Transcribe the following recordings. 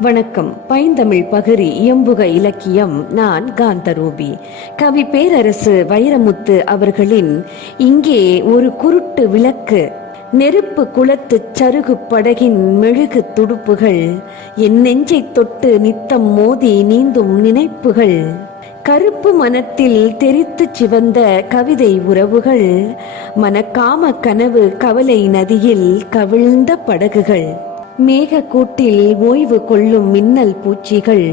வணக்கம். பைந்தமிழ் பகிரி இயம்புக இலக்கியம். நான் காந்தரூபி. கவி பேரரசு வைரமுத்து அவர்களின் இங்கே ஒரு குருட்டு விளக்கு. நெருப்பு குளத்துச் சருகு படகின் மெழுகு துடுப்புகள். என் நெஞ்சைத் தொட்டு நித்தம் மோதி நீந்தும் நினைப்புகள். கருப்பு மனத்தில் தெரித்து சிவந்த கவிதை உறவுகள். மனக்காம கனவு கவலை நதியில் கவிழ்ந்த படகுகள். மேகக்கூட்டில் ஓய்வு கொள்ளும் மின்னல் பூச்சிகள்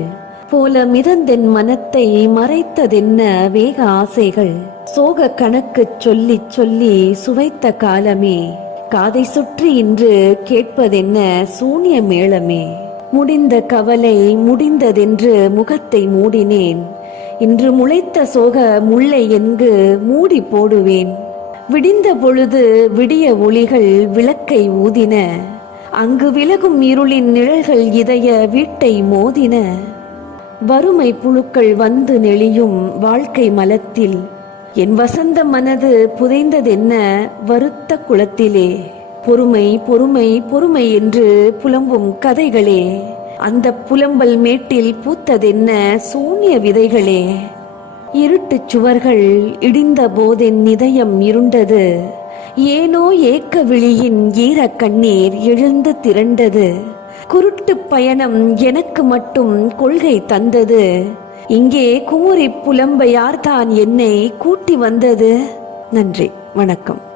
போல மிதந்தென் மனத்தை மறைத்ததென்ன வேக ஆசைகள்? சோக கணக்குச் சொல்லிச் சொல்லி சுவைத்த காலமே காதை சுற்றி இன்று கேட்பதென்ன சூனிய மேளமே? முடிந்த கவலை முடிந்ததென்று முகத்தை மூடினேன் இன்று முளைத்த சோக முல்லை என்கு மூடி போடுவேன். விடிந்த பொழுது விடிய ஒளிகள் விளக்கை ஊதின அங்கு விலகும் இருளின் நிழல்கள் இதய வீட்டை மோதின. வறுமை புழுக்கள் வந்து நெளியும் வாழ்க்கை மலத்தில். என் வசந்த மனது புதைந்ததென்ன வருத்த குளத்திலே. பொறுமை பொறுமை பொறுமை என்று புலம்பும் கதைகளே. அந்த புலம்பல் மேட்டில் பூத்ததென்ன சூன்ய விதைகளே. இருட்டுச் சுவர்கள் இடிந்த போதென் இதயம் இருண்டது. ஏனோ ஏக்க விழியின் ஈரக் கண்ணீர் எழுந்து திரண்டது. குருட்டுப் பயணம் எனக்கு மட்டும் கொள்கை தந்தது. இங்கே குமுறி புலம்ப யார்தான் என்னை கூட்டி வந்தது. நன்றி வணக்கம்.